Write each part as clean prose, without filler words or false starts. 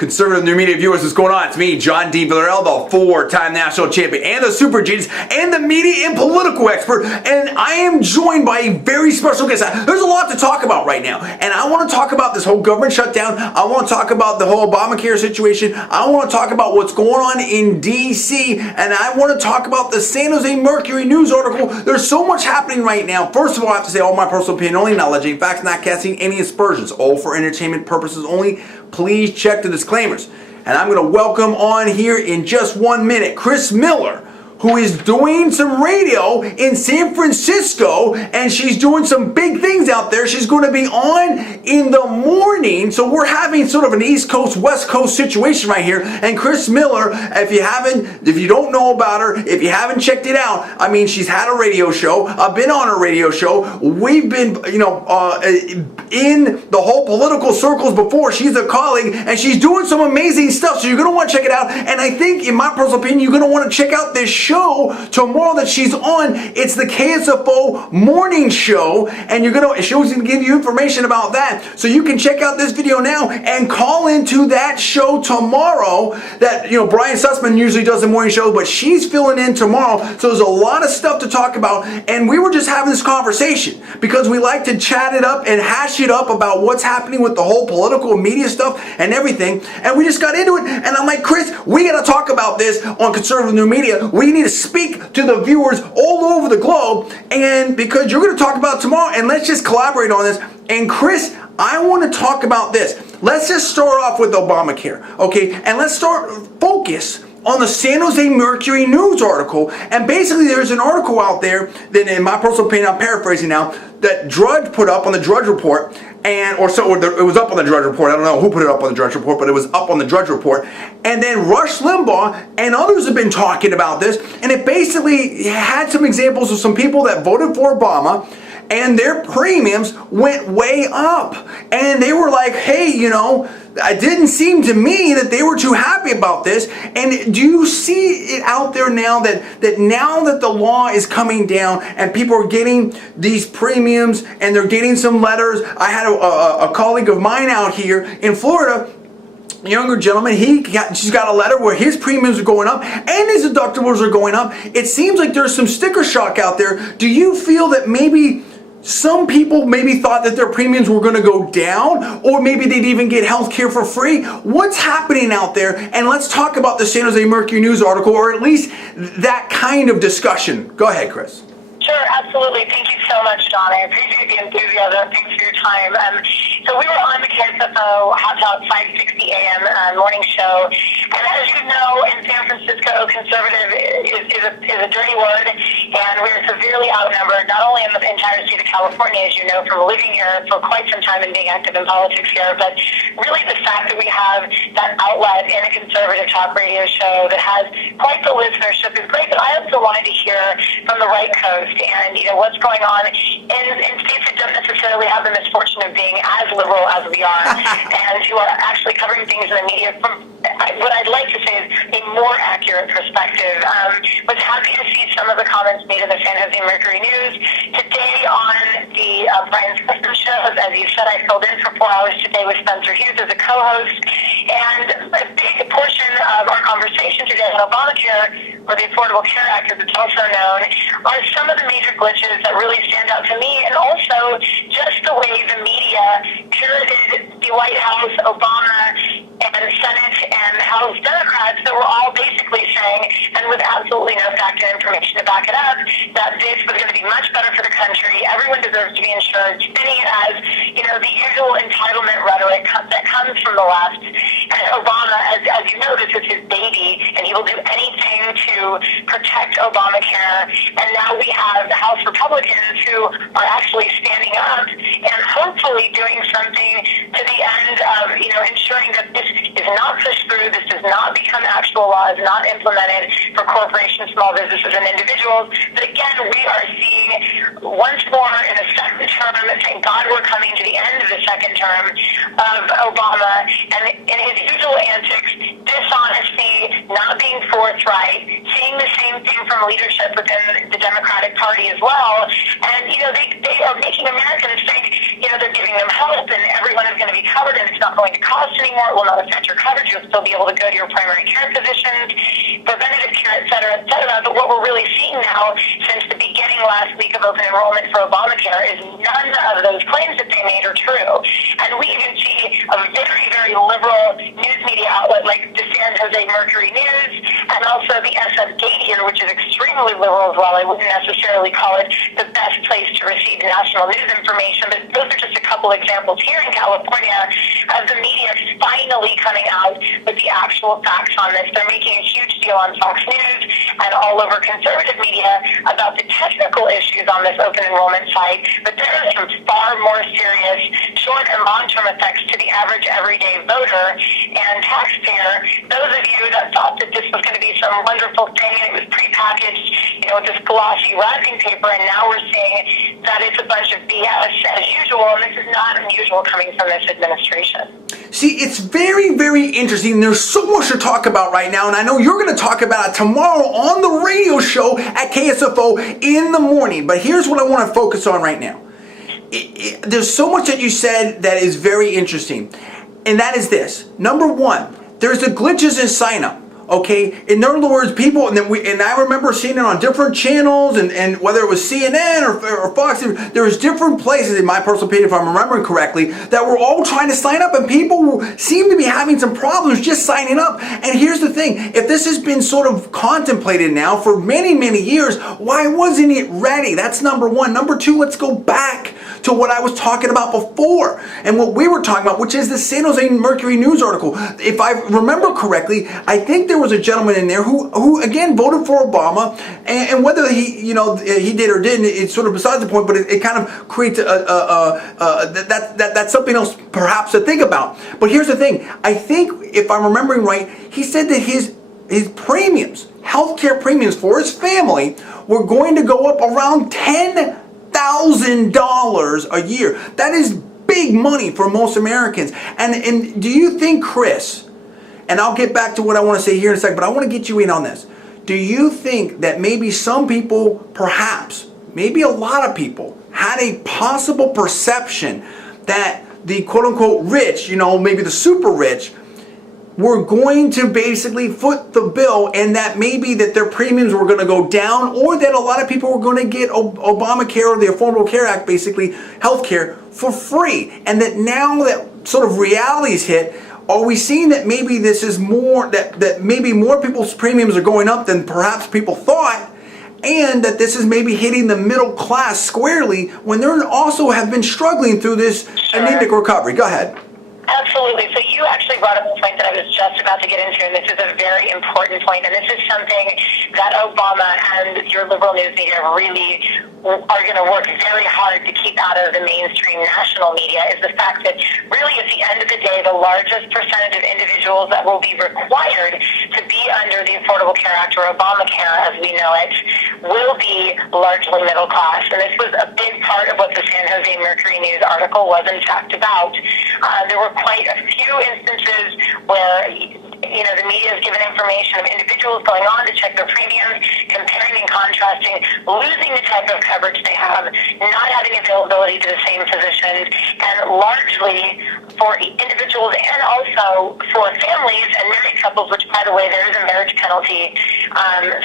Conservative New Media viewers, what's going on? It's me, John D. Villarreal, the four-time national champion and the super genius and the media and political expert, and I am joined by a very special guest. There's a lot to talk about right now, and I want to talk about this whole government shutdown. I want to talk about the whole Obamacare situation. I want to talk about what's going on in D.C., and I want to talk about the San Jose Mercury News article. There's so much happening right now. First of all, I have to say all my personal opinion only, not alleging facts, not casting any aspersions, all for entertainment purposes only. Please check the disclaimers. And I'm going to welcome on here in just 1 minute Chris Miller, who is doing some radio in San Francisco, and she's doing some big things out there. She's going to be on in the morning, so we're having sort of an East Coast, West Coast situation right here. And Chris Miller, if you don't know about her, if you haven't checked it out, I mean, she's had a radio show. I've been on a radio show. We've been, in the whole political circles before. She's a colleague, and she's doing some amazing stuff, so you're going to want to check it out. And I think, in my personal opinion, you're going to want to check out this show tomorrow that she's on. It's the KSFO morning show, and she's going to give you information about that. So you can check out this video now and call into that show tomorrow. That, Brian Sussman usually does the morning show, but she's filling in tomorrow. So there's a lot of stuff to talk about, and we were just having this conversation because we like to chat it up and hash it up about what's happening with the whole political media stuff and everything. And we just got into it, and I'm like, Chris, we got to talk about this on Conservative New Media. We need to speak to the viewers all over the globe, and because you're going to talk about it tomorrow, and let's just collaborate on this. And Chris, I want to talk about this. Let's just start off with Obamacare, okay? And let's focus on the San Jose Mercury News article. And basically there's an article out there that, in my personal opinion, I'm paraphrasing now, that Drudge put up on the Drudge Report, it was up on the Drudge Report. I don't know who put it up on the Drudge Report, but it was up on the Drudge Report. And then Rush Limbaugh and others have been talking about this, and it basically had some examples of some people that voted for Obama, and their premiums went way up. And they were like, hey, it didn't seem to me that they were too happy about this. And do you see it out there now that now that the law is coming down and people are getting these premiums and they're getting some letters? I had a colleague of mine out here in Florida, younger gentleman, she's got a letter where his premiums are going up and his deductibles are going up. It seems like there's some sticker shock out there. Do you feel that maybe some people thought that their premiums were going to go down, or maybe they'd even get health care for free? What's happening out there? And let's talk about the San Jose Mercury News article, or at least that kind of discussion. Go ahead, Chris. Sure, absolutely. Thank you so much, John. I appreciate the enthusiasm. Thanks for your time. So we were on the KSFO Hot Talk 560 AM morning show. And as you know, in San Francisco, conservative is a dirty word, and we're severely outnumbered, not only in the entire state of California, as you know, from living here for quite some time and being active in politics here, but really the fact that we have that outlet in a conservative talk radio show that has quite the listenership is great. But I also wanted to hear from the right coast and what's going on in states that don't necessarily have the misfortune of being as liberal as we are and who are actually covering things in the media from what I'd like to say is a more accurate perspective. Was happy to see some of the comments made in the San Jose Mercury News today on the Brian Sussman show. As you said, I filled in for 4 hours today with Spencer Hughes as a co-host, and a big portion of our conversation today on Obamacare, or the Affordable Care Act as it's also known, are some of the major glitches that really stand out to me, and also just the way the media parroted the White House, Obama, and Senate and House Democrats that were all basically saying, and with absolutely no fact and information to back it up, that this was going to be much better for the country. Everyone deserves to be insured, spinning it as, the usual entitlement rhetoric that comes from the left. And Obama, as you know, this is his baby, and he will do anything to protect Obamacare. And now we have the House Republicans who are actually standing up and hopefully doing something to the end of, ensuring that this is not pushed through, this does not become actual law, is not implemented for corporations, small businesses, and individuals. But again, we are seeing once more in the second term, thank God we're coming to the end of the second term of Obama, and in his usual antics, dishonesty, not being forthright, seeing the same thing from leadership within the Democratic Party as well. And, they are making Americans think, they're giving giving them help, and everyone is going to be covered, and it's not going to cost anymore. It will not affect your coverage. You'll still be able to go to your primary care physicians, preventative care, et cetera, et cetera. But what we're really seeing now, since the beginning last week of open enrollment for Obamacare, is none of those claims that they made are true. And we even see a very, very liberal news media outlet like the San Jose Mercury News, and also the SF Gate here, which is extremely liberal as well. I wouldn't necessarily call it the best place to receive national news information, but those are just a couple examples here in California of the media finally coming out with the actual facts on this. They're making a huge deal on Fox News and all over conservative media about the technical issues on this open enrollment site, but there are some far more serious short and long-term effects to the average everyday voter and taxpayer. Those of you that thought that this was going to be some wonderful thing and it was prepackaged, with this glossy wrapping paper, and now we're seeing that it's a bunch of BS as usual, and this is not unusual coming from this administration. See, it's very, very interesting. There's so much to talk about right now, and I know you're going to talk about it tomorrow on the radio show at KSFO in the morning. But here's what I want to focus on right now. There's so much that you said that is very interesting, and that is this. Number one, there's the glitches in sign-up. Okay, in other words, people, and I remember seeing it on different channels, and whether it was CNN or Fox, there was different places, in my personal opinion, if I'm remembering correctly, that were all trying to sign up, and people seem to be having some problems just signing up. And here's the thing: if this has been sort of contemplated now for many, many years, why wasn't it ready? That's number one. Number two, let's go back to what I was talking about before, and what we were talking about, which is the San Jose Mercury News article. If I remember correctly, I think there was a gentleman in there who again voted for Obama, and whether he did or didn't, it's sort of besides the point. But it kind of creates that's something else perhaps to think about. But here's the thing: I think if I'm remembering right, he said that his premiums, healthcare premiums for his family, were going to go up around $10,000 a year. That is big money for most Americans. And do you think, Chris, and I'll get back to what I want to say here in a second, but I want to get you in on this. Do you think that maybe some people, perhaps, maybe a lot of people, had a possible perception that the quote-unquote rich, maybe the super rich, were going to basically foot the bill, and that maybe that their premiums were going to go down, or that a lot of people were going to get Obamacare or the Affordable Care Act, basically health care, for free? And that now that sort of reality's hit, are we seeing that maybe this is more, that maybe more people's premiums are going up than perhaps people thought, and that this is maybe hitting the middle class squarely when they also have been struggling through this anemic recovery? Go ahead. Absolutely. So you actually brought up a point that I was just about to get into, and this is a very important point, and this is something that Obama and your liberal news media really are going to work very hard to keep out of the mainstream national media, is the fact that really at the end of the day, the largest percentage of individuals that will be required to be under the Affordable Care Act, or Obamacare as we know it, will be largely middle class. And this was a big part of what the San Jose Mercury News article was in fact about. There were quite a few instances where the media has given information of individuals going on to check their premiums, comparing and contrasting, losing the type of coverage they have, not having availability to the same physicians, and largely for individuals and also for families and married couples, which, by the way, there is a marriage penalty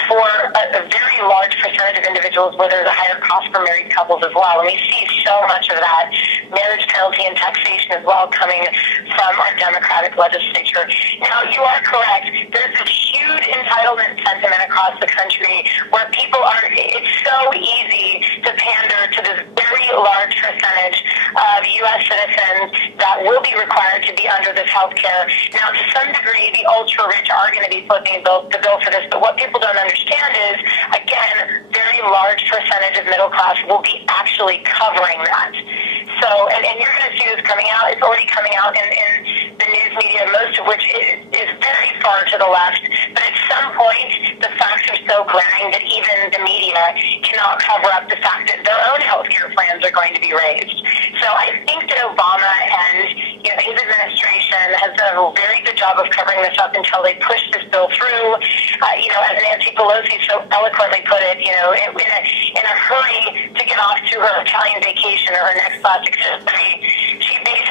for a very large percentage of individuals where there's a higher cost for married couples as well. And we see so much of that marriage penalty and taxation as well coming from our Democratic legislature. Now, you are correct. There's a huge entitlement sentiment across the country where it's so easy to pander to this very large percentage of U.S. citizens that will be required to be under this health care. Now, to some degree, the ultra-rich are going to be flipping the bill for this, but what people don't understand is, again, very large percentage of middle class will be actually covering that. So, and you're going to see this coming out. It's already coming out in the news media, most of which is very far to the left. But at some point, the facts are so glaring that even the media cannot cover up the fact that their own health care plans are going to be raised. So I think that Obama and his administration has done a very good job of covering this up until they push this bill through. As Nancy Pelosi so eloquently put it, in a hurry to get off to her Italian vacation or her next plastic surgery,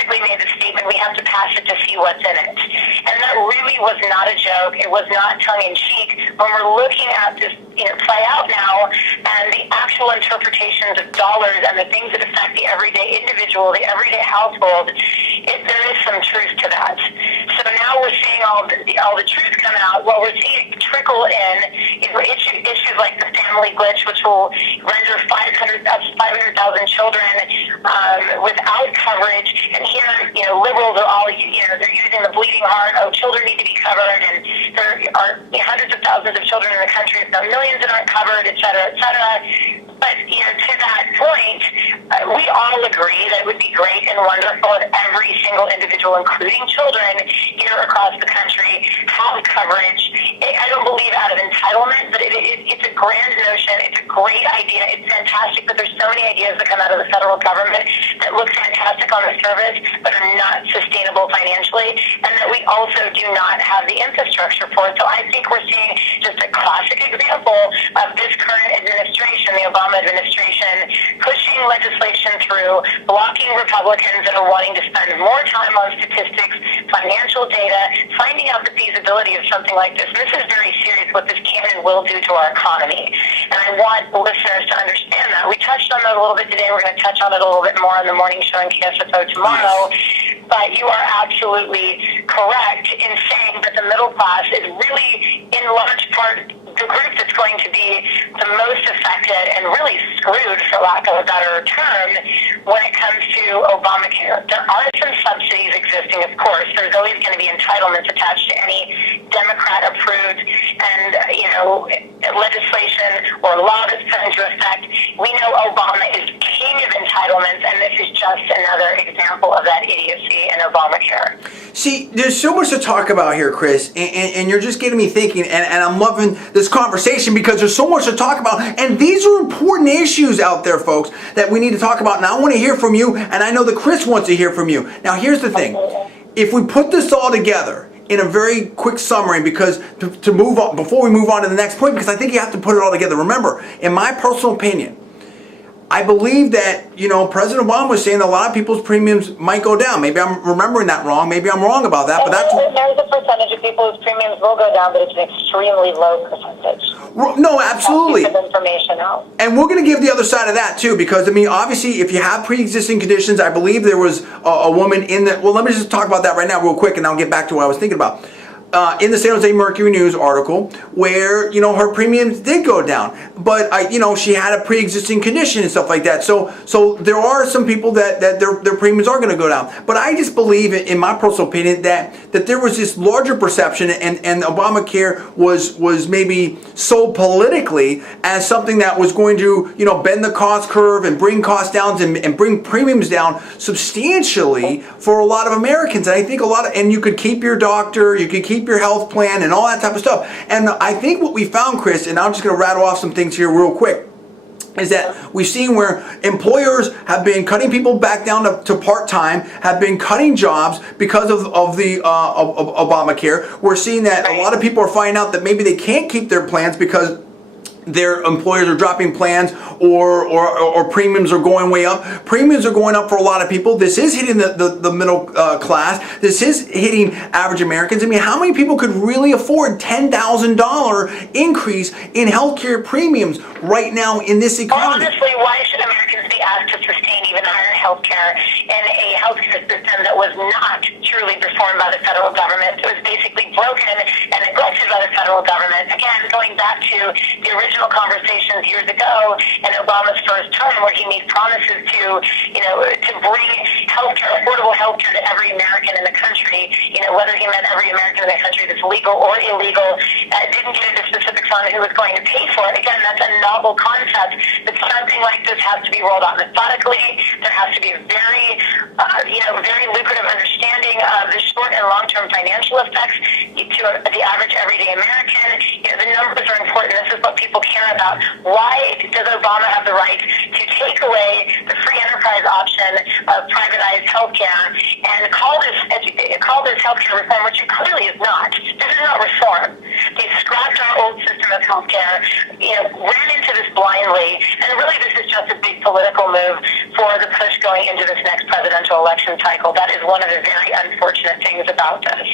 basically made the statement, we have to pass it to see what's in it. And that really was not a joke. It was not tongue-in-cheek. When we're looking at this play out now, and the actual interpretations of dollars and the things that affect the everyday individual, the everyday household, there is some truth to that. So now we're seeing all the truth come out. What we're seeing trickle in is issues like the family glitch, which will render 500,000 children without coverage. And here, liberals are all, they're using the bleeding heart. Oh, children need to be covered, and there are hundreds of thousands of children in the country, if not millions, that aren't covered, et cetera, et cetera. But, to that point, we all agree that it would be great and wonderful if every single individual, including children here across the country, have coverage. I don't believe out of entitlement, but it's a grand notion. It's a great idea. It's fantastic, but there's so many ideas that come out of the federal government that look fantastic on the surface, but are not sustainable financially, and that we also do not have the infrastructure for it. So I think we're seeing just a classic example of this current administration, the Obama administration, pushing legislation through, blocking Republicans that are wanting to spend more time on statistics, financial data, finding out the feasibility of something like this. This is very serious what this can and will do to our economy. And I want listeners to understand that. We touched on that a little bit today. We're going to touch on it a little bit more on the morning show in KSFO tomorrow. But you are absolutely correct in saying that the middle class is really, in large part, the group that's going to be the most affected and really screwed, for lack of a better term, when it comes to Obamacare. There are some subsidies existing, of course. There's always going to be entitlements attached to any Democrat-approved and, legislation or law that's put into effect. We know Obama is king of entitlements, and this is just another example of that idiocy in Obamacare. See, there's so much to talk about here, Chris, and you're just getting me thinking, and I'm loving this conversation because there's so much to talk about, and these are important issues out there, folks, that we need to talk about. And I want to hear from you, and I know that Chris wants to hear from you. Now, here's the thing. If we put this all together in a very quick summary, because to move on, before we move on to the next point, because I think you have to put it all together. Remember, in my personal opinion, I believe that, President Obama was saying that a lot of people's premiums might go down. Maybe I'm remembering that wrong. Maybe I'm wrong about that. But that's there's a percentage of people whose premiums will go down, but it's an extremely low percentage. No, absolutely. Information out. And we're going to give the other side of that too, because obviously, if you have pre-existing conditions, I believe there was a woman in the. Well, let me just talk about that right now, real quick, and I'll get back to what I was thinking about. In the San Jose Mercury News article, where her premiums did go down, but she had a pre-existing condition and stuff like that. So there are some people that their premiums are going to go down. But I just believe, in my personal opinion, that there was this larger perception, and Obamacare was maybe sold politically as something that was going to bend the cost curve and bring costs down and bring premiums down substantially for a lot of Americans. And I think and you could keep your doctor, you could keep your health plan and all that type of stuff. And I think what we found, Chris, and I'm just going to rattle off some things here real quick, is that we've seen where employers have been cutting people back down to part-time, have been cutting jobs because of Obamacare. We're seeing that a lot of people are finding out that maybe they can't keep their plans because their employers are dropping plans or premiums are going way up. Premiums are going up for a lot of people. This is hitting the middle class. This is hitting average Americans. How many people could really afford $10,000 increase in healthcare premiums right now in this economy? Well, honestly, why should Americans be asked to sustain even higher healthcare in a healthcare system that was not truly reformed by the federal government? It was basically broken and neglected by the federal government. Again, going back to the original conversations years ago in Obama's first term, where he made promises to bring healthcare, affordable healthcare to every American in the country, whether he meant every American in the country that's legal or illegal, didn't get into specifics on who was going to pay for it. Again, that's a novel concept, but something like this has to be rolled out methodically. There has to be a very, very lucrative understanding of the short and long-term financial effects to the average everyday American. The numbers are important. This is what people care about. Why does Obama have the right to take away the free enterprise option of privatized healthcare and call this healthcare reform, which it clearly is not? This is not reform. They scrapped our old system of healthcare, ran into this blindly, and really this is just a big political move for the push going into this next presidential election cycle. That is one of the very unfortunate things about this.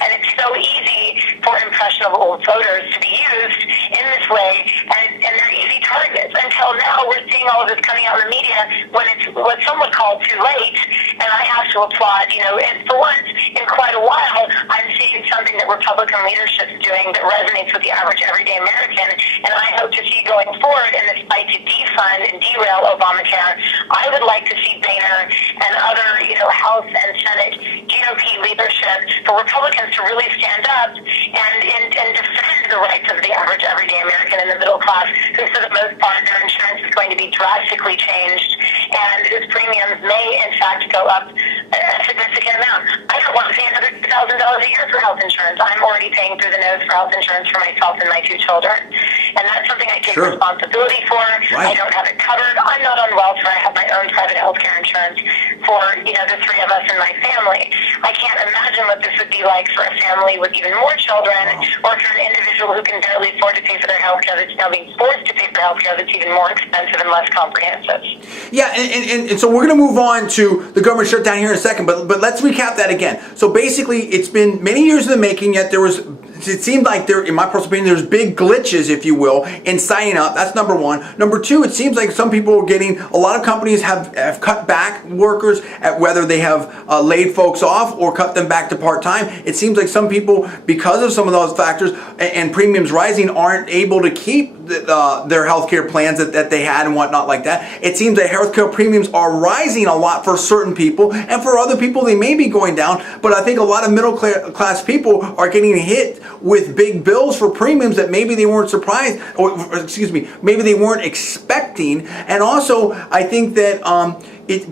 And it's so easy for impressionable old voters to be used in this way, and they're easy targets. Until now, we're seeing all of this coming out in the media when it's what some would call too late, and I have to applaud, and for once in quite a while, I'm seeing something that Republican leadership is doing that resonates with the average everyday American, and I hope to see going forward in this fight to defund and derail Obamacare. I would like to see Boehner and other, House and Senate GOP leadership for Republicans to really stand up and defend the rights of the average everyday American and the middle class, who for the most part their insurance is going to be drastically changed, and whose premiums may in fact go up a significant amount. I don't want to pay another $2,000 a year for health insurance. I'm already paying through the nose for health insurance for myself and my 2 children. And that's something I take responsibility for. Right. I don't have it covered. I'm not on welfare. I have my own private health care insurance for, the 3 of us in my family. I can't imagine what this would be like for a family with even more children, or for an individual who can barely afford to pay for their health care that's now being forced to pay for health care that's even more expensive and less comprehensive. Yeah, and so we're going to move on to the government shutdown here in a second, but let's recap that again. So basically, it's been many years in the making, yet it seemed like in my personal opinion, there's big glitches, if you will, in signing up. That's number one. Number two, it seems like some people are a lot of companies have cut back workers, at whether they have laid folks off or cut them back to part-time. It seems like some people, because of some of those factors and premiums rising, aren't able to keep their healthcare plans that they had and whatnot like that. It seems that healthcare premiums are rising a lot for certain people, and for other people they may be going down, but I think a lot of middle class people are getting hit with big bills for premiums that maybe they weren't surprised, maybe they weren't expecting. And also, I think that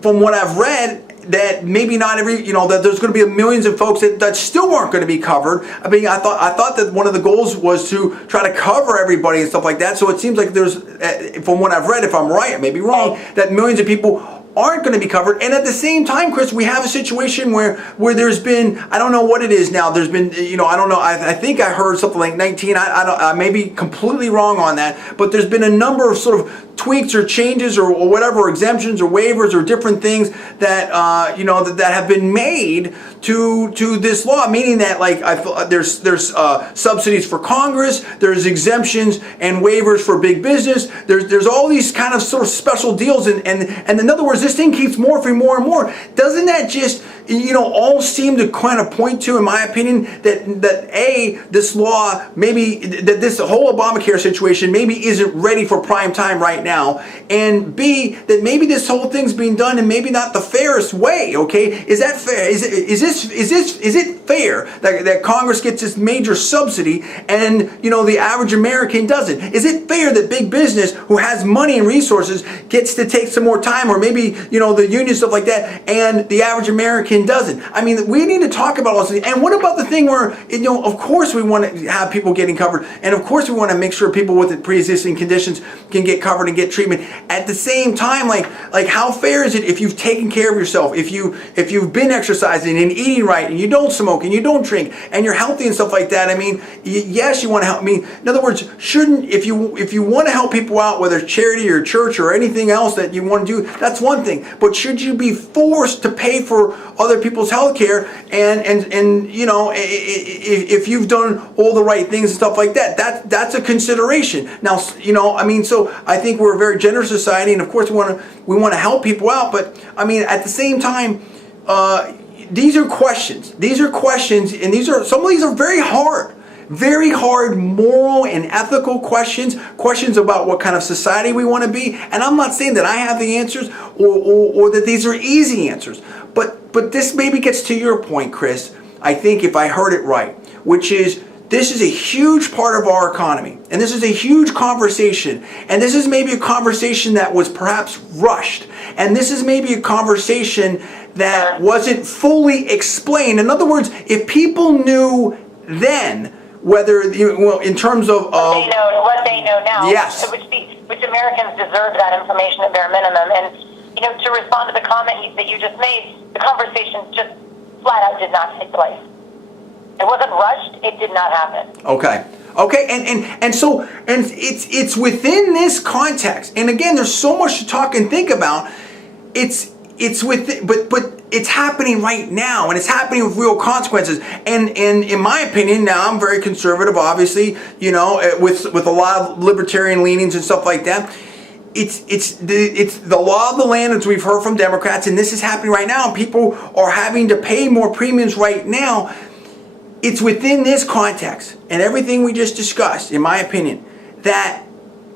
from what I've read, that maybe not every, that there's going to be millions of folks that still weren't going to be covered. I mean, I thought that one of the goals was to try to cover everybody and stuff like that. So it seems like there's, from what I've read, if I'm right, I may be wrong, that millions of people aren't going to be covered. And at the same time, Chris, we have a situation where there's been, I don't know what it is now, there's been, I don't know, I think I heard something like 19, I may be completely wrong on that, but there's been a number of sort of tweaks or changes or whatever, exemptions or waivers or different things that that have been made to this law, meaning that there's subsidies for Congress, there's exemptions and waivers for big business, there's all these kind of sort of special deals, and in other words, this thing keeps morphing more and more. Doesn't that just all seem to kind of point to, in my opinion, that A, this law, maybe that this whole Obamacare situation maybe isn't ready for prime time right now, and B, that maybe this whole thing's being done in maybe not the fairest way. Okay, is that fair? Is it fair that Congress gets this major subsidy and the average American doesn't? Is it fair that big business, who has money and resources, gets to take some more time, or maybe the union, stuff like that, and the average American doesn't? I mean, we need to talk about all this. And what about the thing where, of course we want to have people getting covered, and of course we want to make sure people with pre-existing conditions can get covered and get treatment. At the same time, like how fair is it if you've taken care of yourself, if you've been exercising and eating right, and you don't smoke and you don't drink and you're healthy and stuff like that? I mean, yes, you want to help. I mean, in other words, if you want to help people out, whether it's charity or church or anything else that you want to do, that's one thing. But should you be forced to pay for other people's health care, and if you've done all the right things and stuff like that's a consideration. Now, so I think we're a very generous society, and of course we want to help people out, but I mean, at the same time, these are questions, and some of these are very hard moral and ethical questions about what kind of society we want to be. And I'm not saying that I have the answers or that these are easy answers, but this maybe gets to your point, Chris, I think, if I heard it right, which is, this is a huge part of our economy, and this is a huge conversation, and this is maybe a conversation that was perhaps rushed, and this is maybe a conversation that wasn't fully explained. In other words, if people knew then, whether in terms of what they know now, yes, which Americans deserve that information at bare minimum. And to respond to the comment that you just made, the conversation just flat out did not take place. It wasn't rushed. It did not happen. Okay. Okay, and so it's within this context. And again, there's so much to talk and think about. It's within, but it's happening right now, and it's happening with real consequences. And in my opinion, now I'm very conservative, obviously, with a lot of libertarian leanings and stuff like that. It's the law of the land, as we've heard from Democrats, and this is happening right now. And people are having to pay more premiums right now. It's within this context and everything we just discussed, in my opinion, that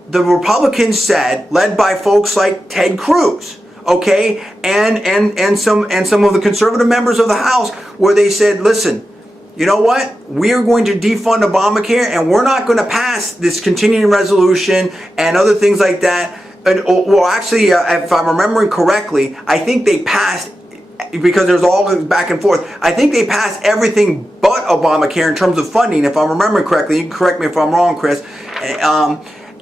the Republicans said, led by folks like Ted Cruz, okay, and some of the conservative members of the House, where they said, listen, you know what? We are going to defund Obamacare, and we're not going to pass this continuing resolution and other things like that. Well, actually, if I'm remembering correctly, I think they passed, because there's all back and forth, I think they passed everything but Obamacare in terms of funding, if I'm remembering correctly. You can correct me if I'm wrong, Chris.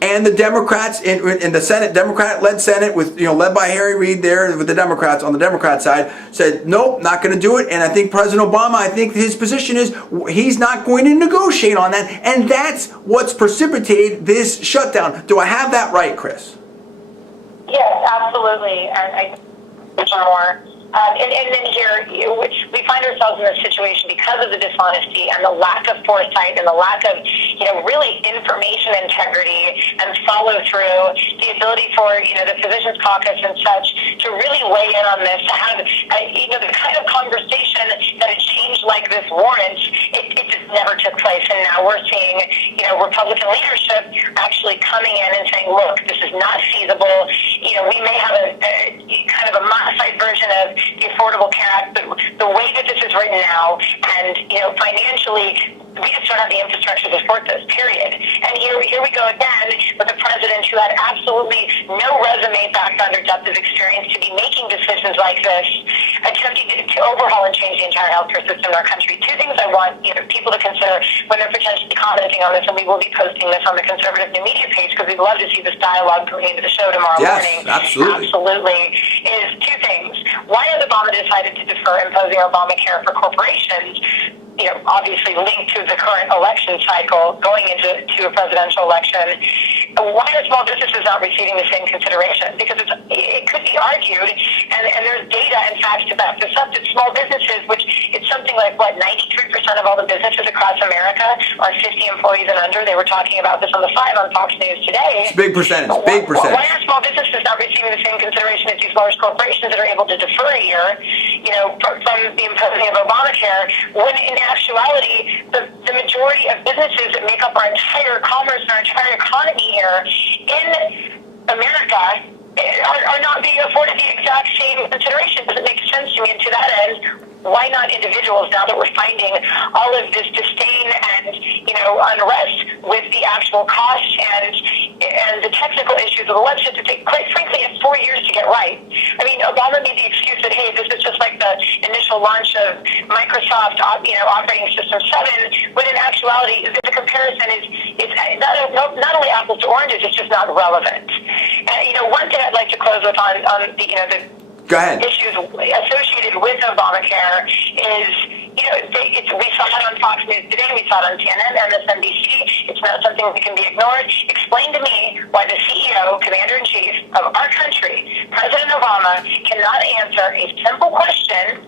And the Democrats in the Senate, Democrat-led Senate, with led by Harry Reid there with the Democrats on the Democrat side, said nope, not going to do it. And I think President Obama, I think his position is he's not going to negotiate on that, and that's what's precipitated this shutdown. Do I have that right, Chris? Yes, absolutely. And more. And then here, we find ourselves in this situation because of the dishonesty and the lack of foresight and the lack of, really information integrity and follow through, the ability for, the Physicians Caucus and such to really weigh in on this, to have, the kind of conversation that a change like this warrants, it just never took place. And now we're seeing, Republican leadership actually coming in and saying, look, this is not feasible. We may have a kind of a modified version of the Affordable Care Act, but the way that this is written now, and financially, we just don't have the infrastructure to support this, period. And here we go again with a president who had absolutely no resume, background, or depth of experience to be making decisions like this, attempting to overhaul and change the entire healthcare system in our country. Two things I want people to consider when they're potentially commenting on this, and we will be posting this on the Conservative New Media page because we'd love to see this dialogue going into the show tomorrow morning. Absolutely. Is two things. Why has Obama decided to defer imposing Obamacare for corporations? Obviously linked to the current election cycle going into a presidential election. Why are small businesses not receiving the same consideration? Because it could be argued, and there's data and facts to back this up, that small businesses, which it's something like, 93% of all the businesses across America are 50 employees and under. They were talking about this on the 5 on Fox News today. It's a big percentage, big percentage. Why are small businesses not receiving the same consideration as these large corporations that are able to defer a year, from the imposing of Obamacare, when in actuality, the majority of businesses that make up our entire commerce and our entire economy here in America are not being afforded the exact same consideration? Does it make sense to me? And to that end, why not individuals, now that we're finding all of this disdain and unrest with the actual cost and the technical issues of the legislature that take, quite frankly, 4 years to get right? I mean, Obama made the excuse that, hey, this is just like the initial launch of Microsoft, operating system 7, when in actuality, the comparison is not only apples to oranges, it's just not relevant. And one thing I'd like to close with on the Go ahead. issues associated with Obamacare is, we saw it on Fox News today, we saw it on CNN, MSNBC. It's not something that can be ignored. Explain to me why the CEO, Commander-in-Chief of our country, President Obama, cannot answer a simple question,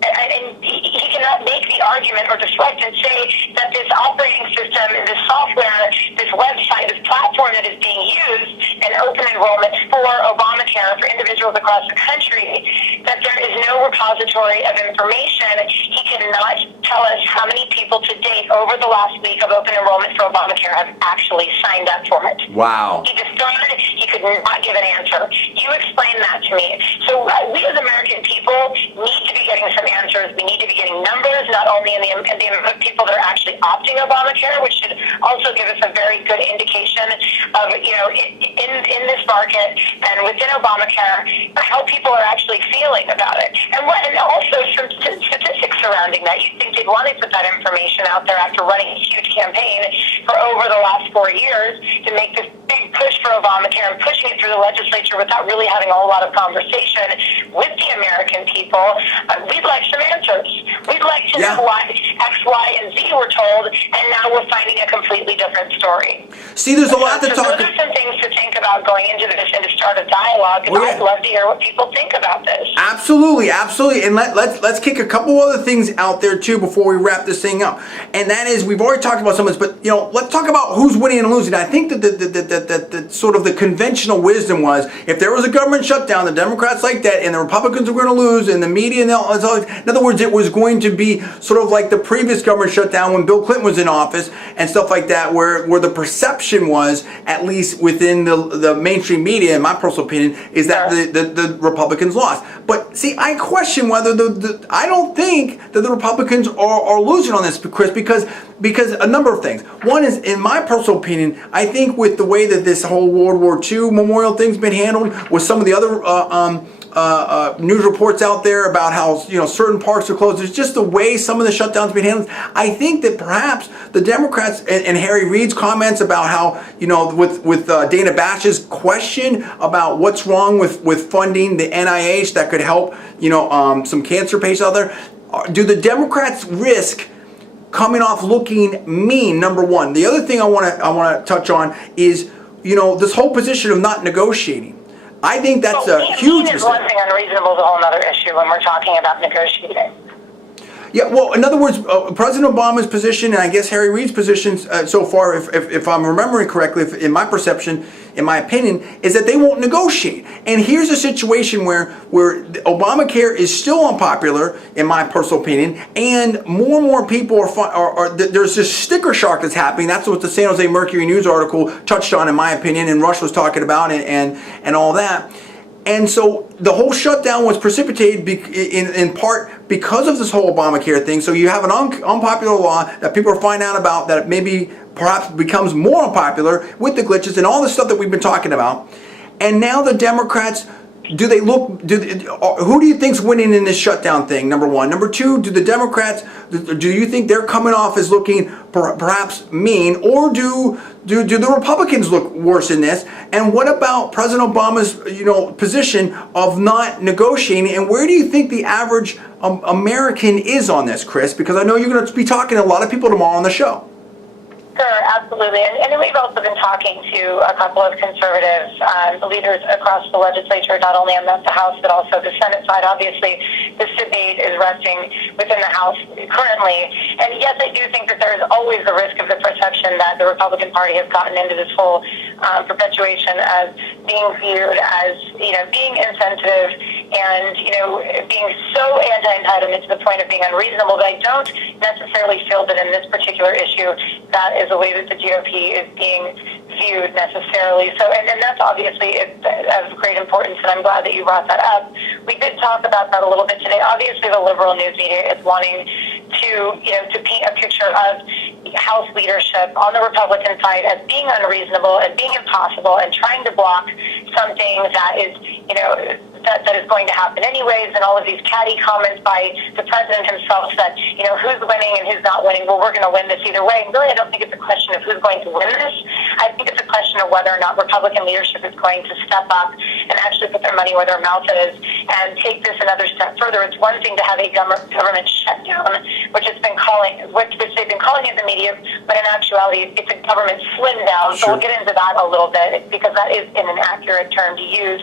and he cannot make the argument or deflect and say that this operating system, this software, this website, this platform that is being used in open enrollment for Obamacare for individuals across the country, that there is no repository of information. He cannot tell us how many people to date over the last week of open enrollment for Obamacare have actually signed up for it. Wow. He deferred. He could not give an answer. You explain that to me. So we as American people need to be getting some answers. We need to be getting numbers, not only in the amount of people that are actually opting Obamacare, which should also give us a very good indication of, in this market and within Obamacare, how people are actually feeling about it. And also some statistics surrounding that. You'd think they'd want to put that information out there after running a huge campaign for over the last 4 years to make this big push for Obamacare and pushing it through the legislature without really having a whole lot of conversation with the American people. We'd like some answers. We'd like to know why X, Y, and Z were told, and now we're finding a completely different story. See, there's a lot to talk about. Those are some things to think about going into this and to start a dialogue, and I'd love to hear what people think about this. Absolutely, absolutely. And let's kick a couple other things out there too before we wrap this thing up. And that is, we've already talked about some of this, but let's talk about who's winning and losing. I think that the sort of the conventional wisdom was, if there was a government shutdown, the Democrats like that, and the Republicans were going to lose, and the media and all. In other words, it was going to be sort of like the previous government shutdown when Bill Clinton was in office and stuff like that, where the perception was, at least within the mainstream media, in my personal opinion, is that the Republicans lost. But see, I question whether I don't think that the Republicans are losing on this, Chris, because a number of things. One is, in my personal opinion, I think with the way that this whole World War II memorial thing's been handled, with some of the other news reports out there about how certain parks are closed, it's just the way some of the shutdowns been handled. I think that perhaps the Democrats and Harry Reid's comments about how with Dana Bash's question about what's wrong with funding the NIH that could help some cancer patients out there, do the Democrats risk coming off looking mean? Number one. The other thing I want to touch on is this whole position of not negotiating. I think that's a huge mistake. One thing, unreasonable is a whole other issue when we're talking about negotiating. Yeah, well, in other words, President Obama's position, and I guess Harry Reid's position so far, if I'm remembering correctly, in my perception, in my opinion, is that they won't negotiate. And here's a situation where Obamacare is still unpopular, in my personal opinion, and more people are there's this sticker shock that's happening. That's what the San Jose Mercury News article touched on, in my opinion, and Rush was talking about, and all that. And so the whole shutdown was precipitated in part because of this whole Obamacare thing. So you have an unpopular law that people are finding out about, that maybe perhaps becomes more unpopular with the glitches and all the stuff that we've been talking about. And now the Democrats, who do you think's winning in this shutdown thing, number one? Number two, do the Democrats, do you think they're coming off as looking perhaps mean, or do the Republicans look worse in this? And what about President Obama's position of not negotiating? And where do you think the average American is on this, Chris? Because I know you're going to be talking to a lot of people tomorrow on the show. Sure, absolutely. And we've also been talking to a couple of conservative leaders across the legislature, not only on the House, but also the Senate side. Obviously, this debate is resting within the House currently. And yes, I do think that there is always the risk of the perception that the Republican Party has gotten into this whole perpetuation of being viewed as, being insensitive and, being so anti-entitlement to the point of being unreasonable. But I don't necessarily feel that in this particular issue that is the way that the GOP is being viewed necessarily. So, and that's obviously of great importance, and I'm glad that you brought that up. We did talk about that a little bit today. Obviously, the liberal news media is wanting to paint a picture of House leadership on the Republican side as being unreasonable and being impossible and trying to block something that is, that is going to happen anyways, and all of these catty comments by the president himself that, who's winning and who's not winning. Well, we're going to win this either way. And really, I don't think it's a question of who's going to win this. I think it's a question of whether or not Republican leadership is going to step up and actually put their money where their mouth is and take this another step further. It's one thing to have a government shutdown, which they've been calling it in the media, but in actuality, it's a government slim down. So we'll get into that a little bit, because that is an inaccurate term to use,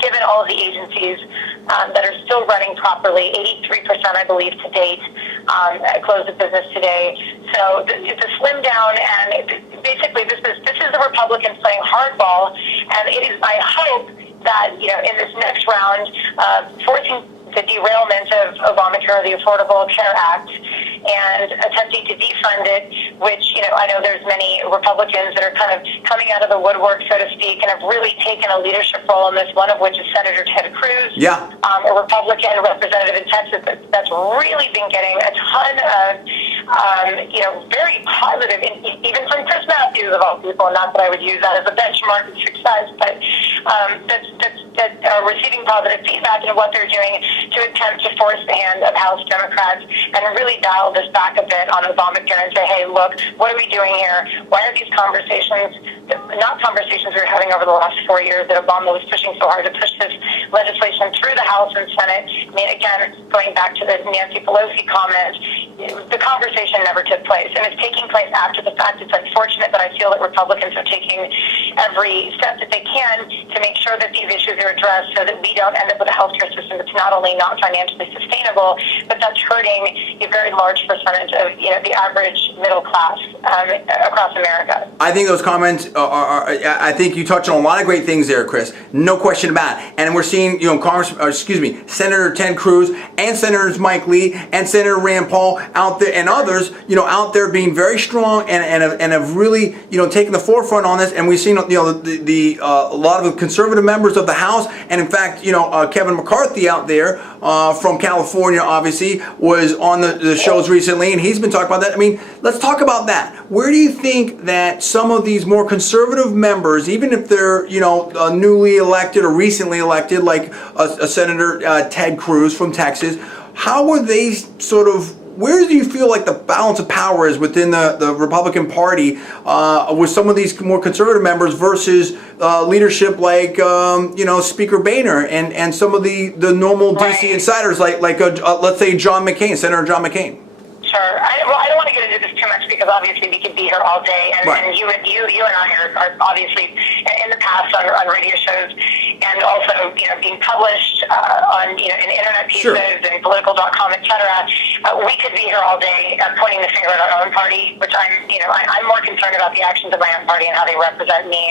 given all of the agencies that are still running properly. 83%, I believe, to date, close of business today. So it's a slim down, and basically this is the Republicans playing hardball, and it is my hope that in this next round, forcing the derailment of Obamacare, the Affordable Care Act, and attempting to defund it, which, I know there's many Republicans that are kind of coming out of the woodwork, so to speak, and have really taken a leadership role in this, one of which is Senator Ted Cruz, a Republican representative in Texas that's really been getting a ton of, very positive, even from Chris Matthews, of all people, not that I would use that as a benchmark of success, but that are receiving positive feedback in what they're doing to attempt to force the hand of House Democrats and really dial this back a bit on Obamacare and say, hey, look, what are we doing here? Why are these conversations, not conversations we were having over the last 4 years that Obama was pushing so hard to push this legislation through the House and Senate? I mean, again, going back to the Nancy Pelosi comment, the conversation never took place, and it's taking place after the fact. It's unfortunate, but I feel that Republicans are taking every step that they can to make sure that these issues are addressed so that we don't end up with a healthcare system that's not only not financially sustainable, but that's hurting a very large percentage of the average middle class across America. I think those comments I think you touched on a lot of great things there, Chris. No question about it. And we're seeing, Senator Ted Cruz and Senators Mike Lee and Senator Rand Paul out there and others, out there being very strong and have really, taken the forefront on this. And we've seen, a lot of the conservative members of the House, and in fact, Kevin McCarthy out there from California, obviously, was on the shows recently, and he's been talking about that. I mean, let's talk about that. Where do you think that some of these more conservative members, even if they're, newly elected or recently elected, like a Senator Ted Cruz from Texas, how are they sort of, where do you feel like the balance of power is within the Republican Party with some of these more conservative members versus leadership like Speaker Boehner and some of the normal DC insiders like let's say John McCain, Senator John McCain? Sure. I don't want to get into this too much because obviously we could be here all day, and you and I are obviously in the past on radio shows and also being published on in internet pieces and political.com, etc. We could be here all day pointing the finger at our own party, which I'm more concerned about the actions of my own party and how they represent me,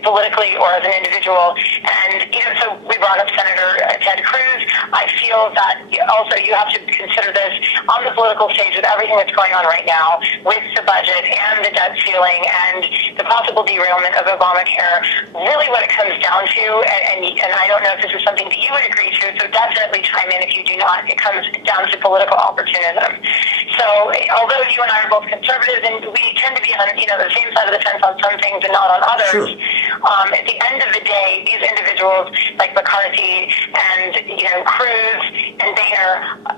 politically or as an individual. And so we brought up Senator Ted Cruz. I feel that also you have to consider this on the political stage with everything that's going on right now with the budget and the debt ceiling and the possible derailment of Obamacare. Really what it comes down to, and I don't know if this is something that you would agree to, so definitely chime in if you do not, it comes down to political opportunism. So although you and I are both conservatives and we tend to be on the same side of the fence on some things and not on others, at the end of the day, these individuals like McCarthy and Cruz and Boehner,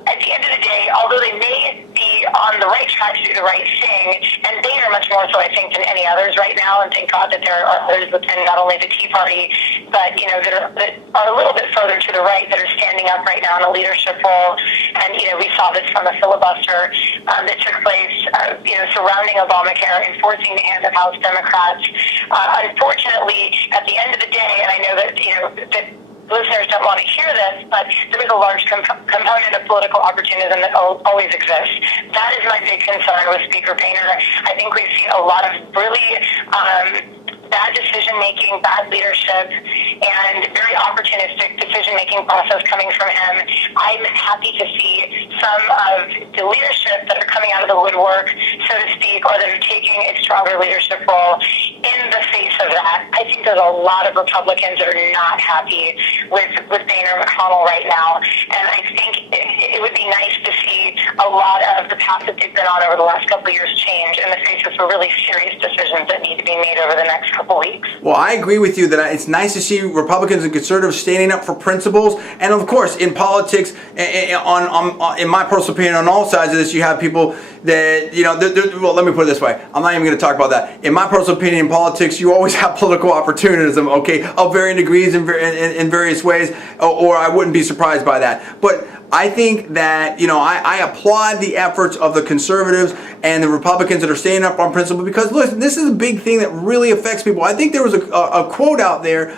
at the end of the day, although they may be on the right track to do the right thing, and Boehner much more so, I think, than any others right now, and thank God that there are others within not only the Tea Party, but that are a little bit further to the right that are standing up right now in a leadership role. And we saw this from a filibuster that took place, surrounding Obamacare, enforcing the hand of House Democrats. Unfortunately, at the end of the day, and I know that that listeners don't want to hear this, but there is a large component of political opportunism that always exists. That is my big concern with Speaker Boehner. I think we've seen a lot of really bad decision-making, bad leadership, and very opportunistic decision-making process coming from him. I'm happy to see some of the leadership that are coming out of the woodwork, so to speak, or that are taking a stronger leadership role in the face of that. I think there's a lot of Republicans that are not happy with Boehner McConnell right now, and I think it would be nice to see a lot of the path that they've been on over the last couple of years change in the face of some really serious decisions that need to be made over the next couple weeks. Well, I agree with you that it's nice to see Republicans and conservatives standing up for principles, and of course, in politics, in my personal opinion, on all sides of this, you have people that well, let me put it this way. I'm not even going to talk about that. In my personal opinion, in politics, you always have political opportunism, okay, of varying degrees in various ways, or I wouldn't be surprised by that. But I think that, I applaud the efforts of the conservatives and the Republicans that are standing up on principle, because listen, this is a big thing that really affects people. I think there was a quote out there,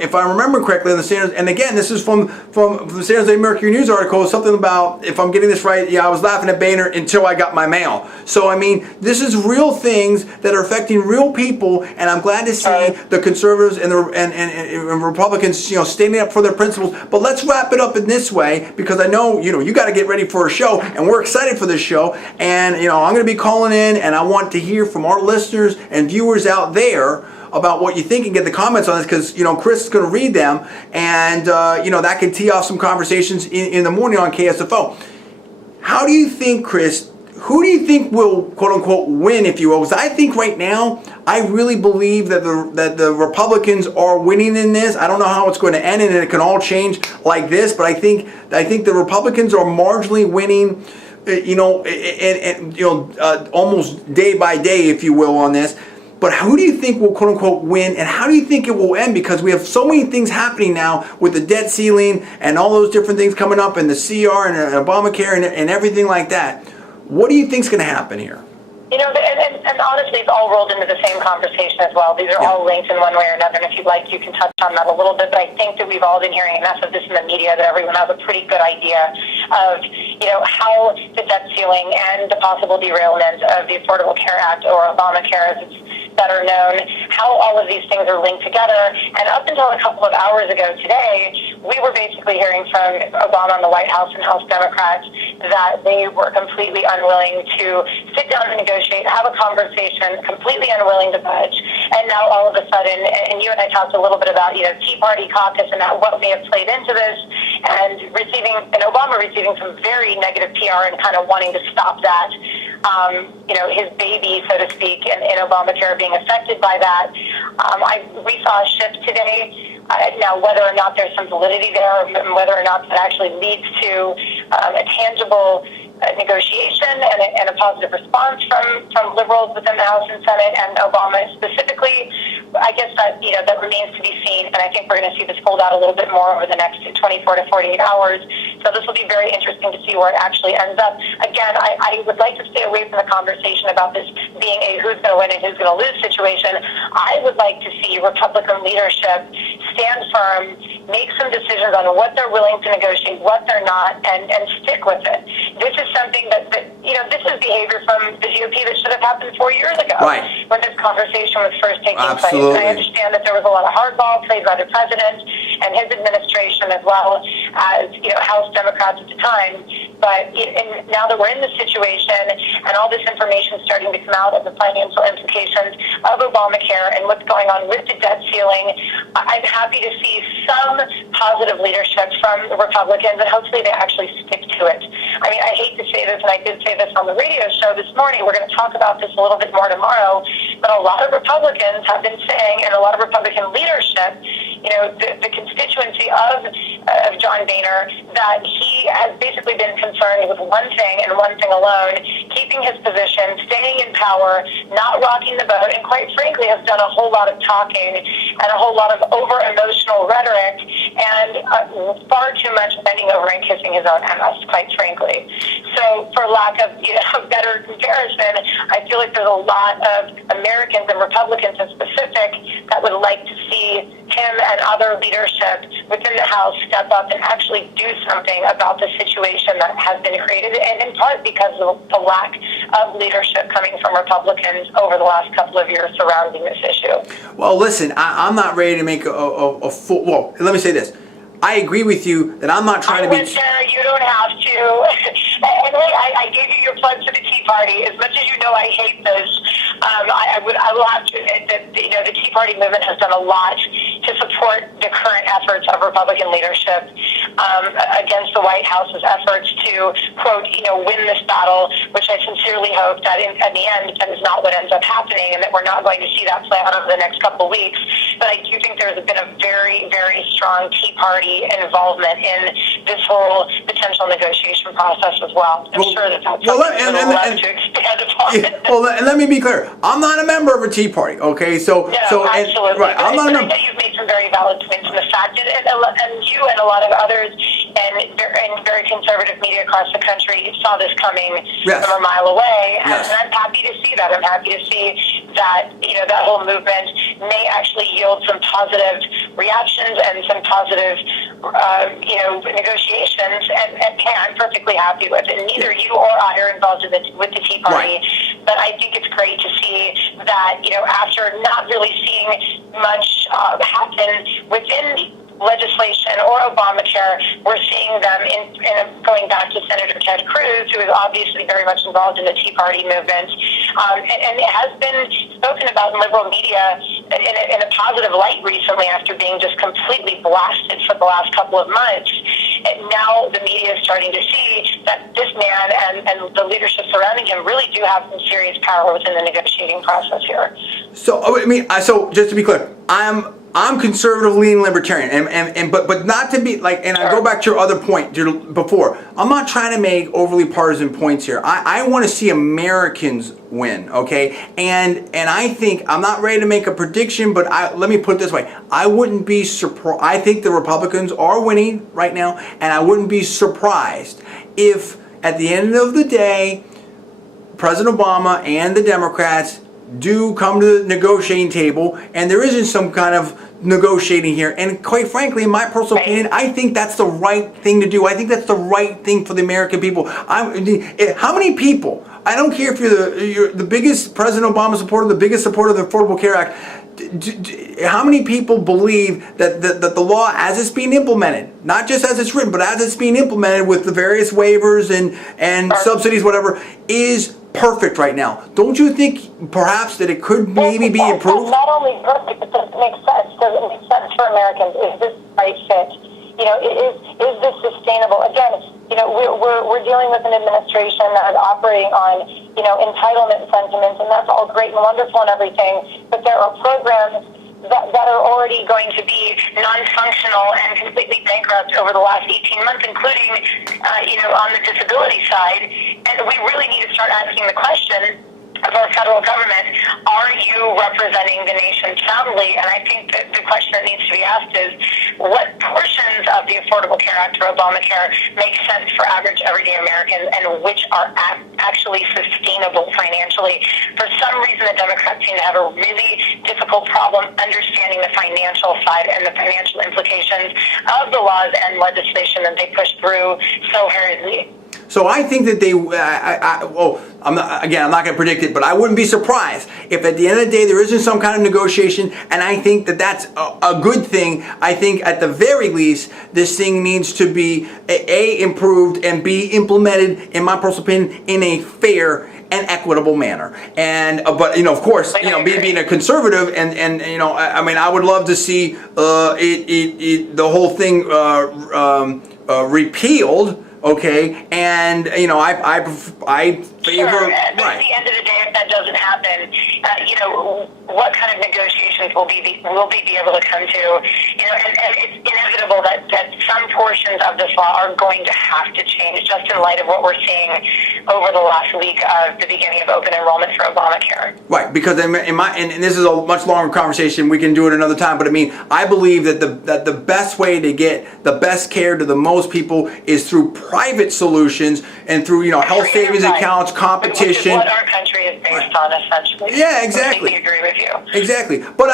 if I remember correctly, in the San Jose, and again, this is from the San Jose Mercury News article, something about, if I'm getting this right, I was laughing at Boehner until I got my mail. So, I mean, this is real things that are affecting real people, and I'm glad to see the conservatives and Republicans, standing up for their principles. But let's wrap it up in this way, because I know, you got to get ready for a show, and we're excited for this show, and, I'm going to be calling in, and I want to hear from our listeners and viewers out there about what you think and get the comments on this, because Chris is going to read them, and that can tee off some conversations in the morning on KSFO. How do you think, Chris, who do you think will, quote unquote, win, if you will? Because I think right now, I really believe that the Republicans are winning in this. I don't know how it's going to end, and it can all change like this. But I think the Republicans are marginally winning, almost day by day, if you will, on this. But who do you think will, quote unquote, win, and how do you think it will end? Because we have so many things happening now with the debt ceiling and all those different things coming up, and the CR and Obamacare and everything like that. What do you think is going to happen here? And honestly, it's all rolled into the same conversation as well. These are all linked in one way or another, and if you'd like, you can touch on that a little bit. But I think that we've all been hearing enough of this in the media that everyone has a pretty good idea of, how the debt ceiling and the possible derailment of the Affordable Care Act, or Obamacare as it's better known, how all of these things are linked together. And up until a couple of hours ago today, we were basically hearing from Obama and the White House and House Democrats that they were completely unwilling to sit down and negotiate, have a conversation, completely unwilling to budge. And now all of a sudden, and you and I talked a little bit about, Tea Party caucus and what may have played into this, and Obama receiving some very negative PR and kind of wanting to stop that. His baby, so to speak, in Obamacare being affected by that. We saw a shift today. Now, whether or not there's some validity there, and whether or not that actually leads to a tangible negotiation and a positive response from liberals within the House and Senate and Obama specifically, I guess that that remains to be seen. And I think we're going to see this fold out a little bit more over the next 24 to 48 hours. So this will be very interesting to see where it actually ends up. Again, I would like to stay away from the conversation about this being a who's going to win and who's going to lose situation. I would like to see Republican leadership stand firm, make some decisions on what they're willing to negotiate, what they're not, and stick with it. This is something that this is behavior from the GOP that should have happened 4 years ago, right, when this conversation was first taking Absolutely. place. And I understand that there was a lot of hardball played by the president and his administration, as well as House Democrats at the time. But now that we're in this situation and all this information starting to come out of the financial implications of Obamacare and what's going on with the debt ceiling, I'm happy to see some positive leadership from the Republicans, and hopefully they actually stick to it. I mean, I hate to say this, and I did say this on the radio show this morning. We're going to talk about this a little bit more tomorrow, but a lot of Republicans have been saying, and a lot of Republican leadership, the constituency of John Boehner, that he has basically been concerned with one thing and one thing alone: keeping his position, staying in power, not rocking the boat, and quite frankly has done a whole lot of talking and a whole lot of over-emotional rhetoric and far too much bending over and kissing his own ass, quite frankly. So for lack of better comparison, I feel like there's a lot of Americans and Republicans in specific that would like to see him and other leadership within the House step up and actually do something about the situation that has been created, and in part because of the lack of leadership coming from Republicans over the last couple of years surrounding this issue. Well, listen, I'm not ready to make a full... Well, let me say this. I agree with you that I'm not trying to be... Sarah, you don't have to. And hey, I gave you your plug for the Tea Party. As much as you know I hate this, I will have to admit that the Tea Party movement has done a lot to support the current efforts of Republican leadership against the White House's efforts to, quote, win this battle, which I sincerely hope that in the end that is not what ends up happening, and that we're not going to see that play out over the next couple of weeks. But I do think there's been a very, very strong Tea Party involvement in this whole potential negotiation process as well. I'm sure that's something to expand upon. Well, and let me be clear. I'm not a member of a Tea Party, okay? Absolutely. Right, I'm not a member. You've made some very valid points in the fact, and you and a lot of others and very conservative media across the country saw this coming from a mile away, and I'm happy to see that. I'm happy to see that that whole movement may actually yield some positive reactions and some positive negotiations, and I'm perfectly happy with it. Neither you or I are involved with the Tea Party, but I think it's great to see that after not really seeing much happen within legislation or Obamacare, we're seeing them in going back to Senator Ted Cruz, who is obviously very much involved in the Tea Party movement, and it has been spoken about in liberal media in a positive light recently after being just completely blasted for the last couple of months. now the media is starting to see that this man and the leadership surrounding him really do have some serious power within the negotiating process here. So so just to be clear, I'm conservative leaning libertarian, but not to be like, and I go back to your other point before. I'm not trying to make overly partisan points here. I want to see Americans win, okay? And I think, I'm not ready to make a prediction, but let me put it this way. I wouldn't be surprised. I think the Republicans are winning right now, and I wouldn't be surprised if at the end of the day, President Obama and the Democrats do come to the negotiating table, and there isn't some kind of negotiating here. And quite frankly, in my personal opinion, I think that's the right thing to do. I think that's the right thing for the American people. How many people? I don't care if you're the biggest President Obama supporter, the biggest supporter of the Affordable Care Act. How many people believe that the law, as it's being implemented, not just as it's written, but as it's being implemented with the various waivers and subsidies, whatever, is perfect right now? Don't you think perhaps that it could maybe be improved? Not only perfect, but does it make sense? Does it make sense for Americans? Is this the right fit? Is this sustainable? Again, we're dealing with an administration that is operating on, entitlement sentiments, and that's all great and wonderful and everything, but there are programs that are already going to be non-functional and completely bankrupt over the last 18 months, including, on the disability side. And we really need to start asking the question of our federal government, are you representing the nation soundly? And I think that the question that needs to be asked is, what portions of the Affordable Care Act or Obamacare make sense for average everyday Americans and which are actually sustainable financially? For some reason, the Democrats seem to have a really difficult problem understanding the financial side and the financial implications of the laws and legislation that they push through so hurriedly. So I think that I'm not going to predict it, but I wouldn't be surprised if at the end of the day there isn't some kind of negotiation, and I think that that's a good thing. I think at the very least this thing needs to be A, improved, and B, implemented, in my personal opinion, in a fair and equitable manner. And but of course, being a conservative, and I would love to see the whole thing repealed. Okay, and I favor. Sure. At the end of the day, if that doesn't happen, what kind of negotiations will we be able to come to? And it's inevitable that some portions of this law are going to have to change, just in light of what we're seeing over the last week of the beginning of open enrollment for Obamacare. Right, because and this is a much longer conversation. We can do it another time. But I believe that the best way to get the best care to the most people is through private solutions and through health savings accounts, competition. Which is what our country is based on, essentially. Yeah, exactly. I agree with you. Exactly. But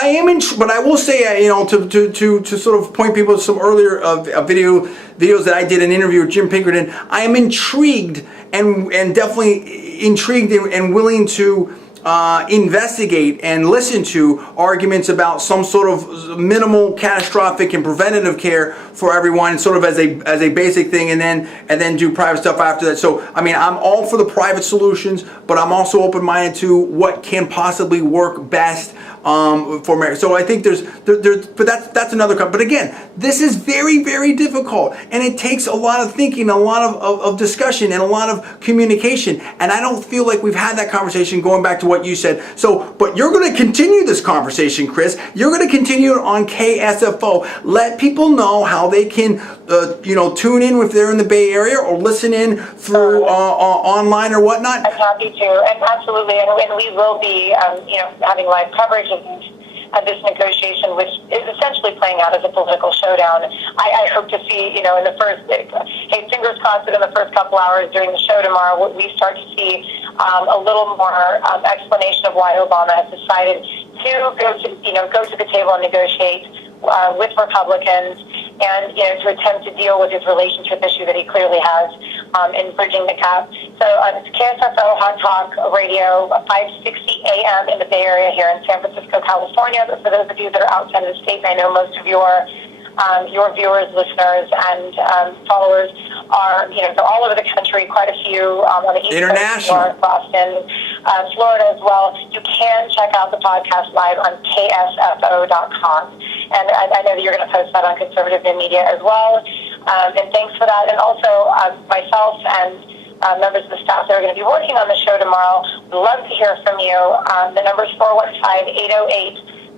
but I will say, to sort of point people to some earlier videos that I did, an interview with Jim Pinkerton. I am intrigued and definitely intrigued and willing to investigate and listen to arguments about some sort of minimal, catastrophic, and preventative care for everyone, sort of as a basic thing, and then do private stuff after that. So I'm all for the private solutions, but I'm also open-minded to what can possibly work best for marriage. So I think but that's another. But again, this is very, very difficult, and it takes a lot of thinking, a lot of discussion, and a lot of communication. And I don't feel like we've had that conversation, going back to what you said. So, but you're going to continue this conversation, Chris. You're going to continue it on KSFO. Let people know how they can, tune in if they're in the Bay Area, or listen in through online or whatnot. I'm happy to, and absolutely, and we will be, having live coverage of this negotiation, which is essentially playing out as a political showdown. I hope to see, in the first, fingers crossed that in the first couple hours during the show tomorrow, we start to see a little more explanation of why Obama has decided to go to the table and negotiate with Republicans, and to attempt to deal with his relationship issue that he clearly has in bridging the gap. So it's KSFO Hot Talk Radio, 560 AM in the Bay Area here in San Francisco, California. But for those of you that are outside of the state, I know most of your viewers, listeners, and followers are, they're all over the country, quite a few on the East Coast, New York, Boston, Florida as well. You can check out the podcast live on KSFO.com. And I know that you're going to post that on conservative media as well. And thanks for that. And also myself and members of the staff that are going to be working on the show tomorrow, would love to hear from you. The number is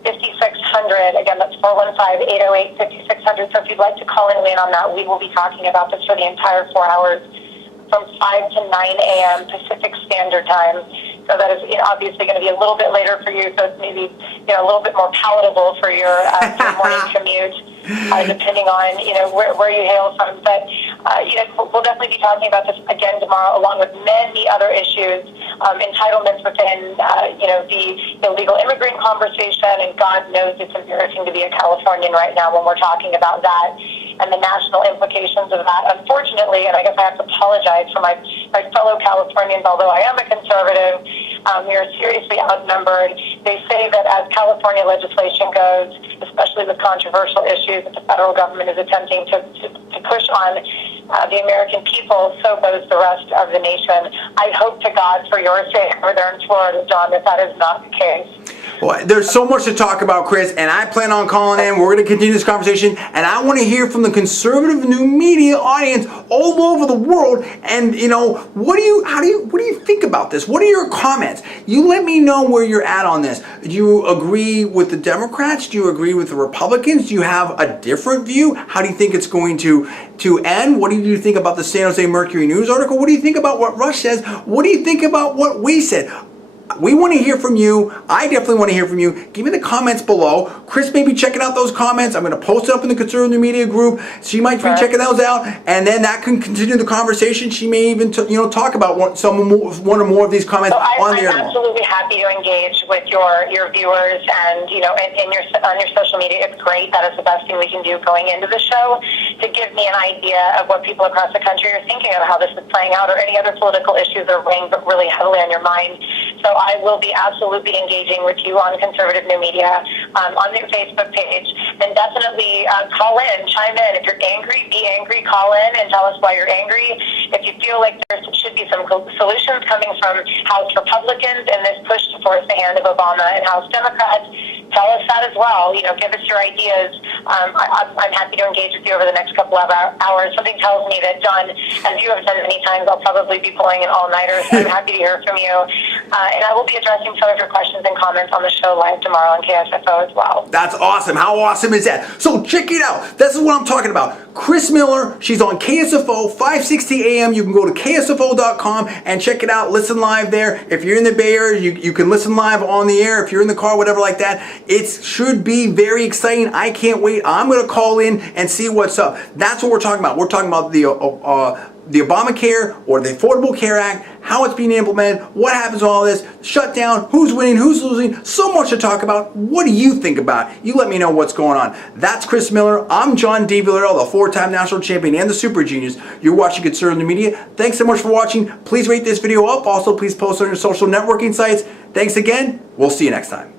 415-808-5600. Again, that's 415-808-5600. So if you'd like to call and weigh in on that, we will be talking about this for the entire 4 hours from 5 to 9 a.m. Pacific Standard Time. So that is obviously going to be a little bit later for you, so it's maybe a little bit more palatable for your morning commute, depending on where you hail from. But we'll definitely be talking about this again tomorrow, along with many other issues, entitlements within the illegal immigrant conversation, and God knows it's embarrassing to be a Californian right now when we're talking about that and the national implications of that. Unfortunately, and I guess I have to apologize for my fellow Californians, although I am a conservative, we are seriously outnumbered. They say that as California legislation goes, especially with controversial issues that the federal government is attempting to push on the American people, so goes the rest of the nation. I hope to God for your sake over there in Florida, John, that is not the case. Well, there's so much to talk about, Chris, and I plan on calling in. We're going to continue this conversation, and I want to hear from the conservative new media audience all over the world. And what do you think about this? What are your comments? You let me know where you're at on this. Do you agree with the Democrats? Do you agree with the Republicans? Do you have a different view? How do you think it's going to end? What do you think about the San Jose Mercury News article? What do you think about what Rush says? What do you think about what we said? We want to hear from you. I definitely want to hear from you. Give me the comments below. Chris may be checking out those comments. I'm going to post it up in the Conservative Media group. She might be checking those out, and then that can continue the conversation. She may even talk about one or more of these comments on the air. I'm absolutely happy to engage with your viewers and on your social media. It's great. That is the best thing we can do going into the show, to give me an idea of what people across the country are thinking of how this is playing out, or any other political issues that are weighing really heavily on your mind. So I will be absolutely engaging with you on Conservative New Media, on their Facebook page, and definitely call in, chime in. If you're angry, be angry, call in and tell us why you're angry. If you feel like there should be some solutions coming from House Republicans in this push to force the hand of Obama, and House Democrats, tell us that as well. Give us your ideas. I'm happy to engage with you over the next couple of hours. Something tells me that, John, as you have done many times, I'll probably be pulling an all-nighter, so I'm happy to hear from you. And I will be addressing some of your questions and comments on the show live tomorrow on KSFO as well. That's awesome. How awesome is that? So check it out. This is what I'm talking about. Chris Miller, she's on KSFO, 5:60 a.m. You can go to KSFO.com and check it out. Listen live there. If you're in the Bay Area, you can listen live on the air. If you're in the car, whatever like that. It should be very exciting. I can't wait. I'm going to call in and see what's up. That's what we're talking about. We're talking about the Obamacare or the Affordable Care Act, how it's being implemented, what happens with all this, shutdown, who's winning, who's losing, so much to talk about. What do you think about it? You let me know what's going on. That's Chris Miller. I'm John D. Villarreal, the 4-time national champion and the super genius. You're watching Conservative Media. Thanks so much for watching. Please rate this video up. Also, please post on your social networking sites. Thanks again. We'll see you next time.